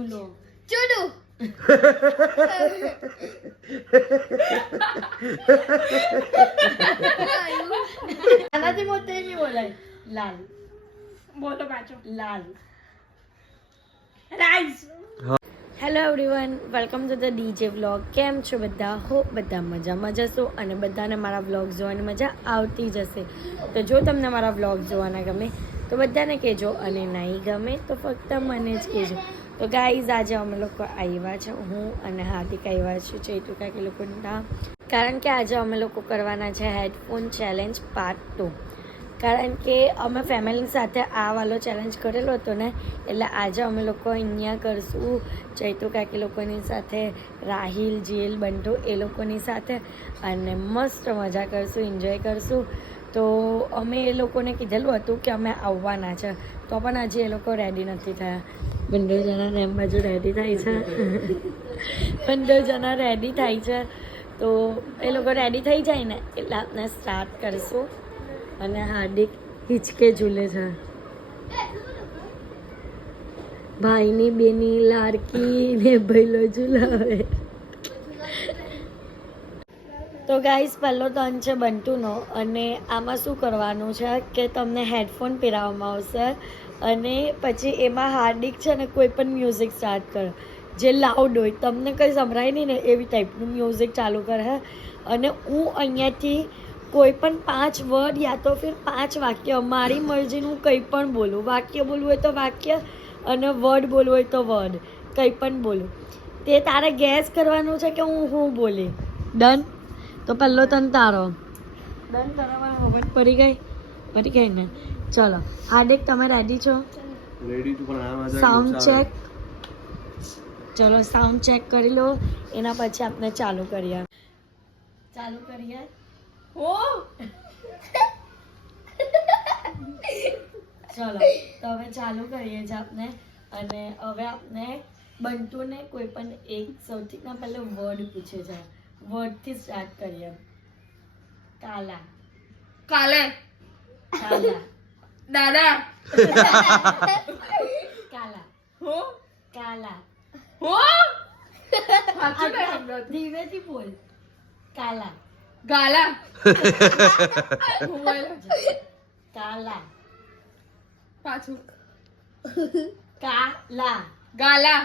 ચૂડું આનાથી મોટે નહીં બોલાય. લાલ. બોલો પાછો. લાલ. Rice. Hello everyone, welcome to the DJ vlog. કેમ છો બધા? હોપ બધા મજામાં જશો અને બધાને મારા વ્લોગ જોવાની મજા આવતી જશે. તો જો તમને મારા વ્લોગ જોવાના ગમે તો બધાને કહેજો, અને નહીં ગમે તો ફક્ત મને જ કહેજો. તો ગાઈઝ, આજે અમે લોકો આવ્યા છે, હું અને હાર્દિક આવ્યા છે ચૈતુ કાકી લોકોના, કારણ કે આજે અમે લોકો કરવાના છે હેડફોન ચેલેન્જ પાર્ટ 2. કારણ કે અમે ફેમિલી સાથે આ વાલો ચેલેન્જ કરેલો હતો ને, એટલે આજે અમે લોકો અહીંયા કરશું ચૈતુ કાકી લોકોની સાથે, રાહિલ, જીલ, બંટુ એ લોકોની સાથે, અને મસ્ત મજા કરશું, એન્જોય કરશું. તો અમે એ લોકોને કીધેલું હતું કે અમે આવવાના છે, તો પણ હજી એ લોકો રેડી નથી થયા. 15 જણા એમ બાજુ રેડી થાય છે 15 જણા રેડી થાય છે. તો એ લોકો રેડી થઈ જાય ને એટલે આપણે સ્ટાર્ટ કરીશું. અને હાર્દિક હિચકે ઝૂલે છે, ભાઈની બેની લાડકી ને ભઈલો ઝૂલાવે. તો ગાઈસ, પહેલો ટર્ન છે બંટુનો, અને આમાં શું કરવાનું છે કે તમને હેડફોન પહેરાવવામાં આવશે, અને પછી એમાં હાર્દિક છે ને કોઈ પણ મ્યુઝિક સ્ટાર્ટ કરે જે લાઉડ હોય, તમને કંઈ સંભળાય નહીં ને એવી ટાઈપનું મ્યુઝિક ચાલુ કરે. અને હું અહીંયાથી કોઈ પણ 5 વર્ડ યા તો ફિર 5 વાક્ય, મારી મરજીનું કંઈ પણ બોલું. વાક્ય બોલવું હોય તો વાક્ય, અને વર્ડ બોલવું હોય તો વર્ડ, કંઈ પણ બોલું. તે તારે ગેસ કરવાનું છે કે હું બોલી. ડન? તો પહેલો તન તારો. ડન કરવામાં ખબર પડી ગઈ ને? ચલો હાર્દિક, તમે રેડી છો? રેડી છું, પણ આમાં સાઉન્ડ ચેક. ચલો સાઉન્ડ ચેક કરી લો, એના પછી આપણે ચાલુ કરીએ. ઓ ચલો તો હવે ચાલુ કરીએ છીએ આપણે. અને હવે આપણે બંટુને કોઈ પણ એક સૌથી ના પહેલા વર્ડ પૂછે છે, વર્ડથી સ્ટાર્ટ કરીએ. કાલા. કાલે. કાલા. દાદા. કાલા. હો કાલા. હો સાચું ને? ધીમેથી બોલ. કાલા. ગાલા. હું બોલ્યો. કાલા. પાછું. કાલા. ગાલા.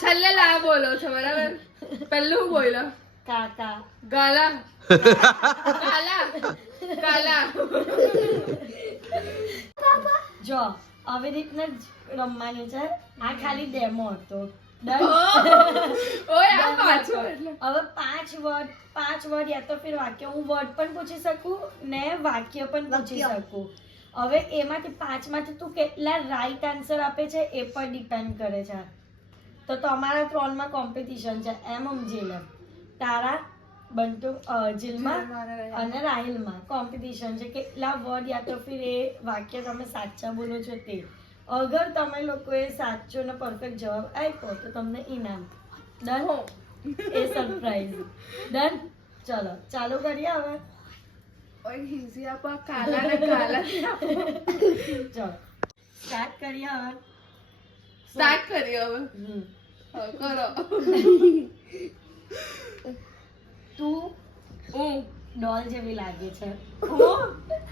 છેલ્લે લા બોલો છો, બરાબર? પહેલું હું બોલ્યો. કાકા. ગાલા. કાલા. કાલા. જો આવી રીતના જ રમવાનું છે. આ ખાલી ડેમો હતો. Done? ઓય આ પાછું એટલે. હવે 5 વર્ડ યા તો ફિર વાક્ય. હું વર્ડ પણ પૂછી શકું ને વાક્ય પણ પૂછી શકું. હવે એમાંથી 5 માંથી તું કેટલા રાઈટ આન્સર આપે છે એ પર ડિપેન્ડ કરે છે. તો તમારા 3 માં કોમ્પિટિશન છે, એમ સમજી લે. તારા, બંટુ, જીલમાં અને રાહિલમાં કોમ્પિટિશન છે. કેટલા વર્ડ યા તો ફિર એ વાક્ય તમે સાચા બોલો છો તે. અગર તમે લોકોએ સાચો ને પરફેક્ટ જવાબ આપ્યો તો તમને ઇનામ. ડન? એ સરપ્રાઈઝ. ડન? ચલો ચાલુ કરીએ હવે. ઓય ઈઝી આપો, કાલા ને કાલા આપો. ચલો સ્ટાર્ટ કરીએ હવે. સ્ટાર્ટ કરીએ હવે. કરો. તું હું ડોલ જેવી લાગે છે. હું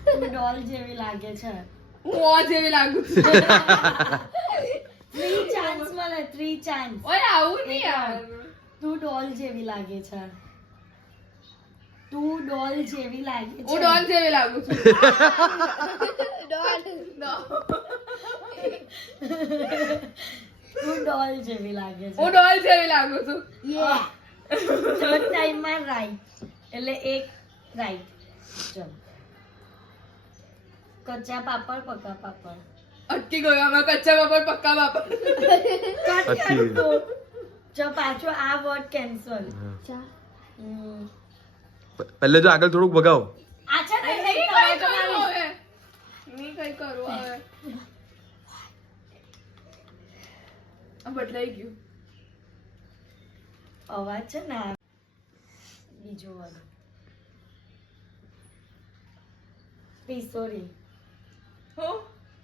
તું ડોલ જેવી લાગે છે. હું જેવી લાગુ છું. 3 ચાન્સ મળે, 3 ચાન્સ. ઓય આવું નહીં યાર. તું ડોલ જેવી લાગે છે. તું ડોલ જેવી લાગે છે. હું ડોલ જેવી લાગુ છું. તું ડોલ જેવી લાગે છે. હું ડોલ જેવી લાગુ છું. થર્ડ ટાઈમમાં રાઈટ, એટલે એક રાઈટ. ચલ. કચ્ચા પાપડ, પક્કા પાપડ. અટકી ગયો આમાં. કચ્ચા પાપડ, પક્કા પાપડ. જો પાછો આ વર્ડ કેન્સલ. પહેલે જો આગળ થોડુંક ભગાવ. આછા ને નહીં કઈ કરું હવે. નહીં કઈ કરું હવે. આ બદલાઈ ગયું. અવાજ છે ને બીજો વર્ડ. પિસોરી. હો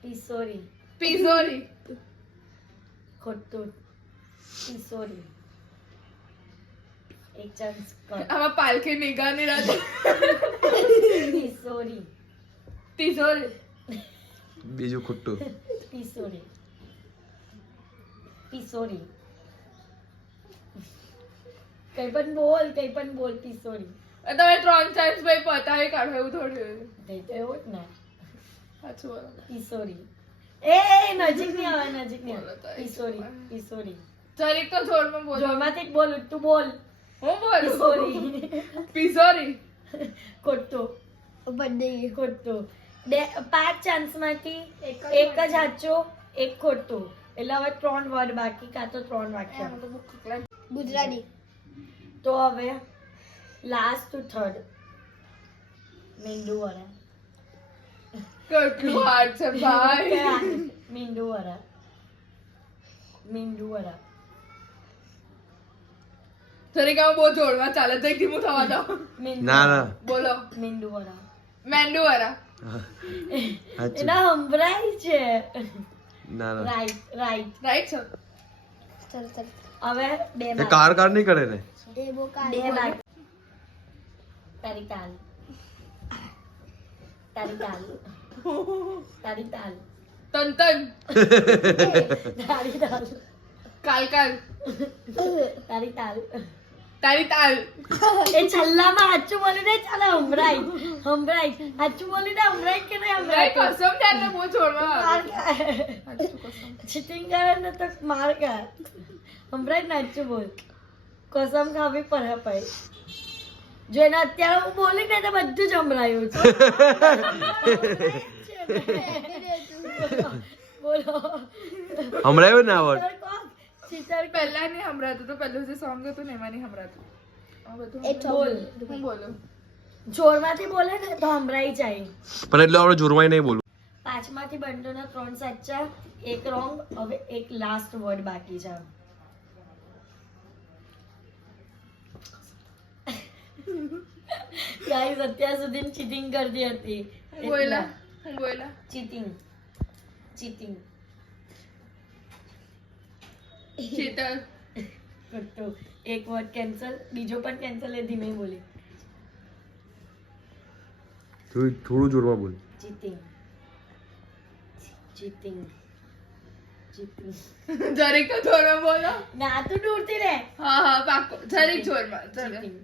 પિસોરી. પિઝોરી. ખોટું. કિશોરી. એક ચાન્સ કર. આમાં પાલખી નિગાહ ની રાત કિશોરી. તિજોરી. બીજું ખોટું. કિશોરી. કિશોરી. કઈ પણ બોલ કિશોરી. તમે 3 ચાન્સ ભાઈ પતાવી કાઢો એવું થોડું હોય. નહીં તો એવું જ ને. સાચું બોલો. કિશોરી. એ નજીક નહીં આવે. કિશોરી. જરીક તો જોરમાં બોલો. જોરમાંથી જ બોલું તું બોલ. હું બોલું. કિશોરી. પિઝોરી. ખોટું. ખોટું. 5 ચાન્સ માંથી એક જ સાચો, એક ખોટું. એટલે હવે 3 વર્ડ બાકી, કાં તો 3 વાક્ય. ગુજરાતી. તો હવે લાસ્ટ ટુ થર્ડ. મીંડુ વડા. કેટલું હાર્ડ છે ભાઈ. મીંડુ વડા. જરીક આમાં બહુ જોડવા ચાલે તો ધીમું થવા દો. ના. બોલો. મીંડુ વડા. મેંડુ વાળા. સાચું. એના સંભળાય છે. ના. રાઈટ. રાઈટ છો. ચલ હવે બે એ કાર નહીં કરે ને. એ બોકા બે બાકી. તારી તાલ. તન તારી તાલ. કાલ તારી તાલ. તારી તાલ. એ છલ્લામાં હાચું બોલી દે. ચાલે સંભળાય. હાચું બોલી દે. સંભળાય કે નહીં ભાઈ સંભળાય? કસમ ત્યારે બહુ જોડવા ચીટિંગ કરે ને તો માર કર. સંભળાય ને હાચું બોલ. કસમ ખાવી પડે ભાઈ. જો એને અત્યારે હું બોલી ને તો બધું જ સંભળાયું છે. બોલો. હમણાં ને આવડ. ચીટર પહેલા નહીં સંભળાતું તો પહેલું જે સોંગ હતું ને એમાં નહીં સંભળાતું. આ બધું બોલ. હું બોલું. જોરમાંથી બોલે ને તો સંભળાઈ જાય. પણ એટલે આપણે જોરમાં નહીં બોલું. 5 માંથી બંટોના 3 સાચા, 1 રોંગ. હવે એક લાસ્ટ વર્ડ બાકી છે. ગાઈસ અત્યાર સુધી ચીટિંગ કરતી હતી. હું બોલા. ચીટિંગ. ચીટર. ખોટું. એક વર્ડ કેન્સલ. બીજો પણ કેન્સલ. એ ધીમે બોલી. થોડું જોરમાં બોલ. ચીટિંગ. જરીક તો જોરમાં બોલો. ના તું દૂરથી રે. હા પાકો. જરીક જોરમાં. ચીટિંગ.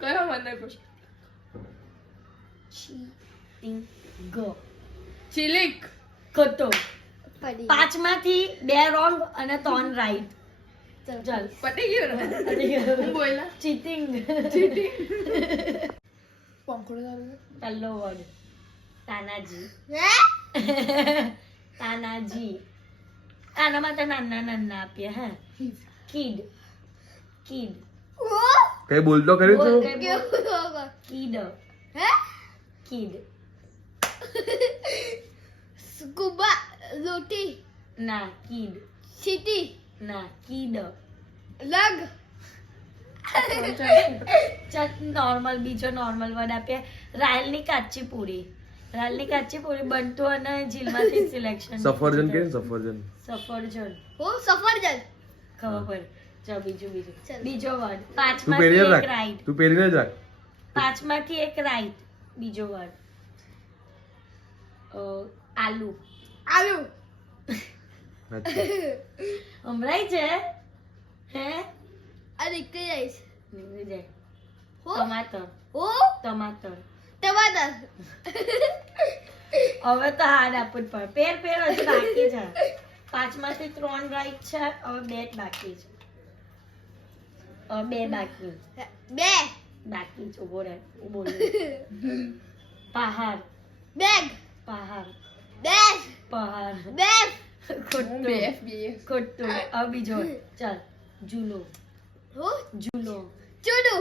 કયો મને પૂછ. ગો. ચિલિક. ખોટું. પડી 5 માંથી 2 રોંગ અને 3 રાઈટ. ચાલ. પટી ગયું ને. હું બોલા. ચીટિંગ. પંખોડો ચાલુ છે. પહેલો વર્ડ તાનાજી. હે તાનાજી. આના માટે નાના આપીએ. હે કિડ. ઓ કઈ બોલતો કર્યું બોલ, તું? કઈ બોલ. કેવું કિડ. હે કિડ. સ્કૂબા રોટી ના કિડ. સિટી ના કિડ. લગ ચાલ નોર્મલ. બીજો નોર્મલ વર્ડ આપીએ. રાયલની કાચી પૂરી. બનતું અને જીલમાંથી સિલેક્શન. સફરજન કે સફરજન. સફરજન. ઓ સફરજન ખબર. ચાલ બીજો ચાલ. બીજો વર્ડ. 5 તું માંથી પહેરીને 1 રાખ. રાઈટ. તું પહેરીને જ રાખ. 5 માંથી 1 રાઈટ. બીજો વર્ડ આલુ. આલુ અચ્છા. હમણાં છે. હે આ નીકળી જઈશ નીકળી જાય. હો ટમાટર. ઓ ટમાટર. ટમાટર હવે તો હાર્ડ આપવું જ પડે. પેર હજુ બાકી છે. 5 માંથી 3 રાઈટ છે. હવે 2 જ બાકી છે. હવે 2 બાકી બે છે. ઉભો રહે. હું બોલું. પહાડ. બેગ પહાડ. બેગ પહાડ. બેગ હું ખોટું. BF. ખોટું. હવે બીજો ચાલ. ઝૂલો. હો ઝૂલો. ચૂડુ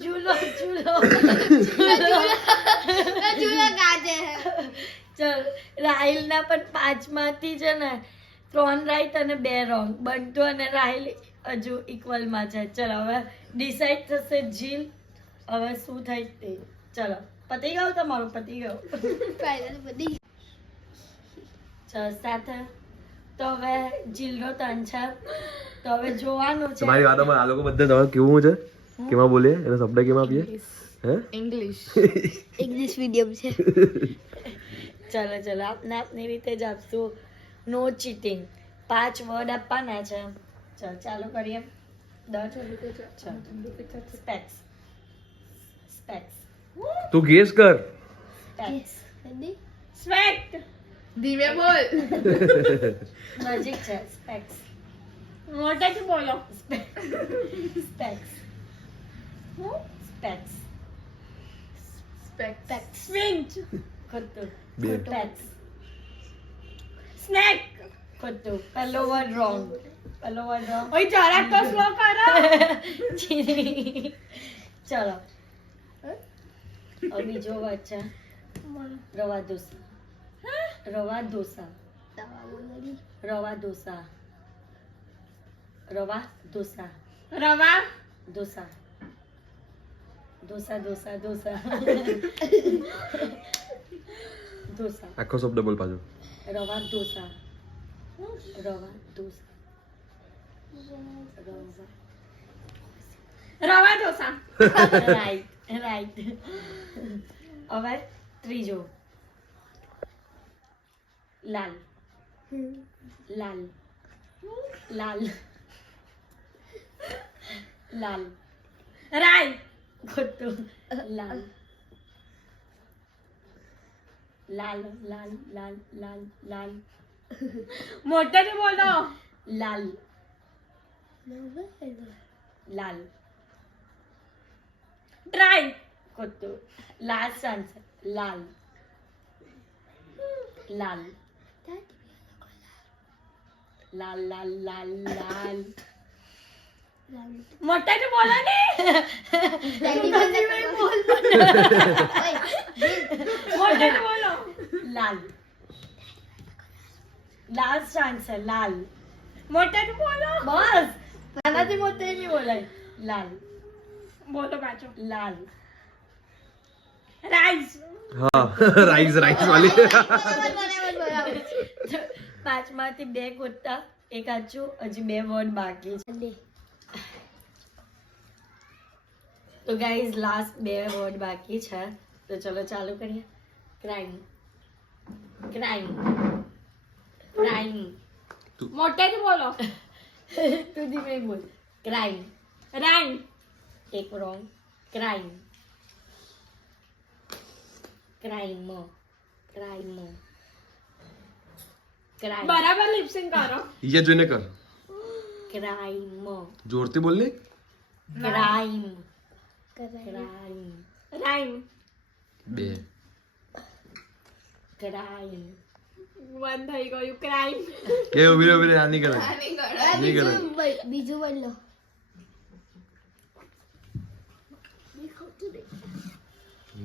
ઝૂલો. ચૂડુ ગાજે ચલ રાહિલ ના પણ 5 માંથી છે ને 3 રાઈટ અને 2 રોંગ. બંટુ અને રાહિલ હજુ ઇક્વલમાં છે. ચલો હવે ડિસાઈડ થશે જીલ હવે શું થાય તે. ચલો પતી ગયું તમારું, પતી ગયું. ફાઇનલ બધી ચલો સાથે તો હવે જીલનો ટર્ન છે. તો હવે જોવાનું છે. તમારી વાતોમાં આ લોકો બધા તમારે કેવું છે, કેમાં બોલીએ, એનો શબ્દ કેમાં આપીએ? હે ઇંગ્લિશ. ઇંગ્લિશ મીડિયમ છે. ચલો ચલો આપને આપની રીતે જ આપશું. નો ચીટિંગ. 5 વર્ડ આપવાના છે. ચલો ચાલુ કરીએ. સ્પેક્સ. સ્પેક્સ. તું ગેસ કર. સ્પેક્સ. સ્વેટ. ધીમે બોલ. નજીક છે. સ્પેક્સ. મોટેથી બોલો. સ્પેક્સ. સ્પેક્સ. સ્પેક્સ. સ્વિંચ. ખોટું. બે. સ્પેક્સ. સ્નેક. ખોટું. પહેલો વર્ડ રોંગ. પહેલો વર્ડ રોંગ. ઓય જરાક તો સ્લો કરો. ચલો હવે બીજો વર્ડ છે રવા ઢોસા. રવા ઢોસા. રવા ઢોસા. રવા ઢોસા. રવા. ઢોસા. ઢોસા ઢોસા ઢોસા. ઢોસા. આખો શબ્દ બોલ પાછો. રવા ઢોસા. રવા ઢોસા. રવા ઢોસા. Right right. હવે ત્રીજો લાલ. લાલ. લાલ. લાલ. રાઈ. ખોટું. લાલ. લાલ લાલ લાલ લાલ લાલ. મોટેથી બોલો. લાલ. લાલ. ડ્રાય. ખોટું. Last answer. લાલ. લાલ. લાલ લાલ લાલ લાલ. મોટેથી બોલો ને. મોટેથી બોલો. લાલ. Last answer. લાલ. મોટેથી બોલો. બસ આનાથી મોટે નહીં બોલાય. લાલ. બોલો પાછો. લાલ. રાઈસ. હા રાઈસ રાઈસ વાલી. પાંચમાંથી 2 ખોટા, 1 સાચું, હજી 2 વર્ડ બાકી છે. તો ગાઈઝ લાસ્ટ 2 વર્ડ બાકી છે. તો ચલો ચાલુ કરીએ. ક્રાઇમ. ક્રાઇમ. ક્રાઇમ. મોટેથી બોલો. તું ધીમે બોલ. Crime. Rhyme. 1 wrong. Crime. Crime. Crime. Crime. બરાબર લિપસિંગ કરો. ઈએ જોઈને કર. ક્રાઇમ. જોરથી બોલ ને. ક્રાઇમ. ક્રાઇમ. રાઈમ. 2. ક્રાઇમ. બંધ થઈ ગયું. ક્રાઈમ. એ ઉભી રહે આ નહીં કરે. નહીં કરે. બીજું બોલો.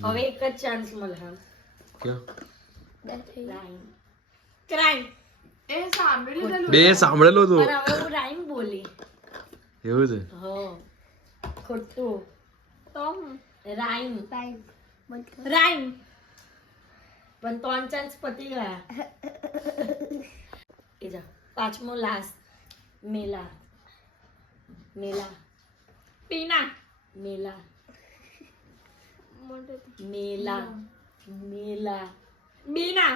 હવે એક જ ચાન્સ મળે. ક્યાં? રાઇમ. ક્રાઈમ. એ સાંભળી લીધેલું. 2 સાંભળેલો તો. પણ હવે હું રાઇમ બોલી. એવું છે. હો ખોટું. તો હું. રાઇમ. રાઈમ. પણ 3 ચાન્સ પતી ગયા. એ જા પાંચમો લાસ્ટ. મેલા. મેલા. પીના. મેલા. મોટેથી. મેલા. મેલા. બીના.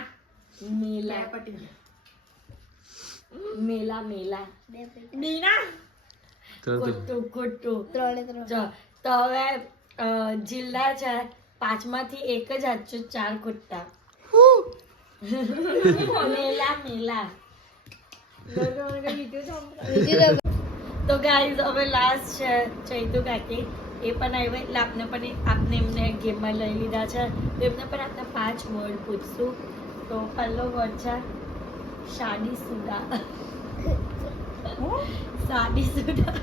મેલા. મેલા. મેલા. બીના. ખોટું ખોટું. 3 જો તો હવે જિલ્લા છે. 5માંથી 1 જ સાચું, 4 ખોટા. મેલા. મેલા. તો ગાઈઝ હવે લાસ્ટ છે ચૈતુ કાકી. એ પણ આવ્યા એટલે આપને એમને ગેમમાં લઈ લીધા છે. તો એમને પણ આપણે 5 વર્ડ પૂછશું. તો પહેલો વર્ડ છે શાદી સુદા. શાદી સુદા.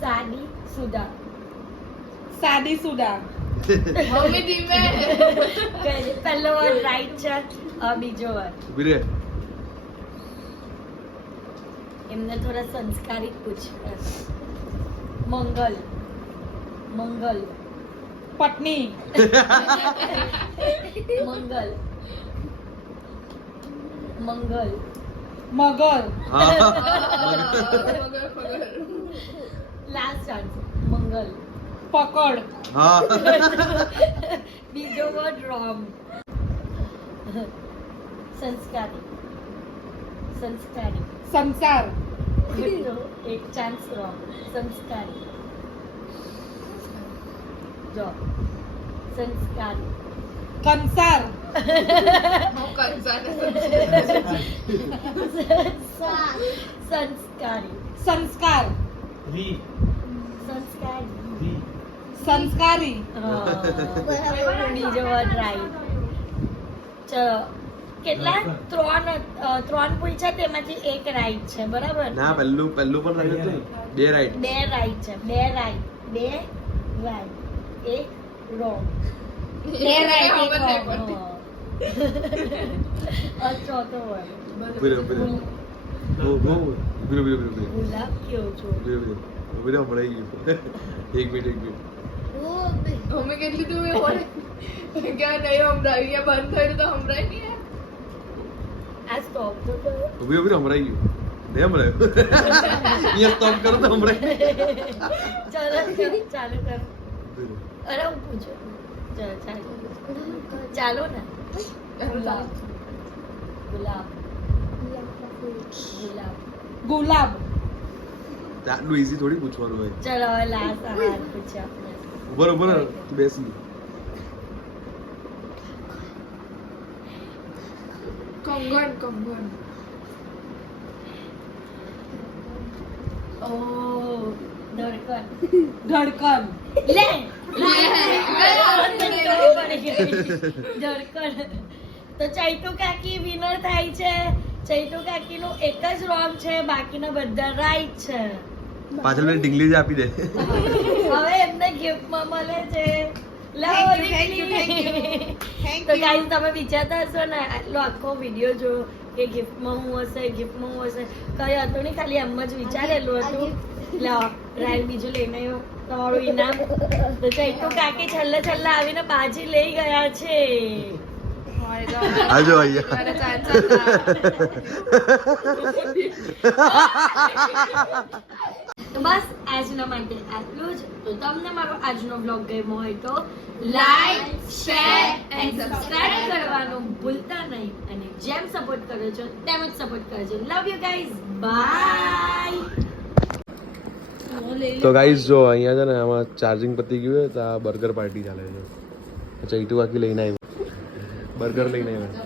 શાદી સુદા. સાદી સુદા. મમ્મી ધીમે. પહેલો વર્ડ રાઈટ છે. હવે બીજો વર્ડ. ઉભી રે. એમને થોડા સંસ્કારી પૂછ. મંગલ. મંગલ. પત્ની. મંગલ. મંગલ. મગર. હા લાસ્ટ ચાન્સ. મંગલ. પકડ. હા બીજો વર્ડ રોંગ. સંસ્કારી. સંસ્કારી. સંસાર. તો એક ચાન્સ રોંગ. સંસ્કારી. જો સંસ્કારી. કંસાર. સંસ્કારી. સંસ્કાર. સંસ્કારી. સંસ્કારી. બીજો વર્ડ રાઈટ. ચલો કેટલા ત્રણ પૂછ્યા તેમાંથી એક રાઈટ છે બરાબર ના પહેલું પણ રાઈટ હતું ને 2 રાઈટ. બે રાઈટ છે. બે રાઈટ. એક રોંગ. બે રાઈટ એક રોંગ. ચોથો વર્ડ. ઉભી રે ઉભી રે. ઉભી રે. ગુલાબ કયો છો? ઉભી રે હમણાં ગયું. એક મિનિટ. મમ્મી કેટલી તું હોય ક્યાં નહીં સંભળાય બંધ થયું તો સંભળાય નહીં. આ સ્ટોપ તો કરો. ઉભી હમણાં ગયું. નહીં હમણાં. અહીંયા સ્ટોપ કરો તો હમણાં. ચાલુ કર. અરે હું પૂછું. ચાલો ને. ગુલાબ. ગુલાબ. ગુલાબ. ગુલાબ. આટલું ઈઝી થોડી પૂછવાનું હોય. ચલો હવે લાસ્ટ હાથ પૂછ્યા આપણે. ઉભર તું બેસી. કંગન. ઓ ધડકન. ધડકન. લે ધડકન. તો ચૈતુ કાકી વિનર થાય છે. ચૈતુ કાકી નું એક જ રોંગ છે, બાકીના બધા રાઈટ છે. પાછળ મને ઢીંગલી જ આપી દે. હવે એમને ગિફ્ટમાં મળે છે. લાવો દીકરી. તો ગાઈસ તમે વિચારતા હશો ને આટલો આખો વિડીયો જો કે ગિફ્ટમાં હું હશે કઈ હતું નહીં, ખાલી એમ જ વિચારેલું હતું. લાવો રાઈલ બીજું લઈને આવ્યો તમારું ઇનામ. તો ચૈતુ કાકી છેલ્લે આવીને બાજી લઈ ગયા છે. આજો અહીંયા. તો બસ આજના માટે આટલું જ. તો તમને મારો આજનો બ્લોગ ગમ્યો હોય તો લાઈક, શેર એન્ડ સબસ્ક્રાઇબ કરવાનું ભૂલતા નહીં. અને જેમ સપોર્ટ કરો છો તેમ જ સપોર્ટ કરજો. Love you guys. બાય. તો ગાઈઝ જો અહીંયા છે ને આમાં ચાર્જિંગ પતી ગયું હોય તો આ બર્ગર પાર્ટી ચાલે છે. ચૈતુ કાકી લઈને આવી બર્ગર લઈને આવ્યા.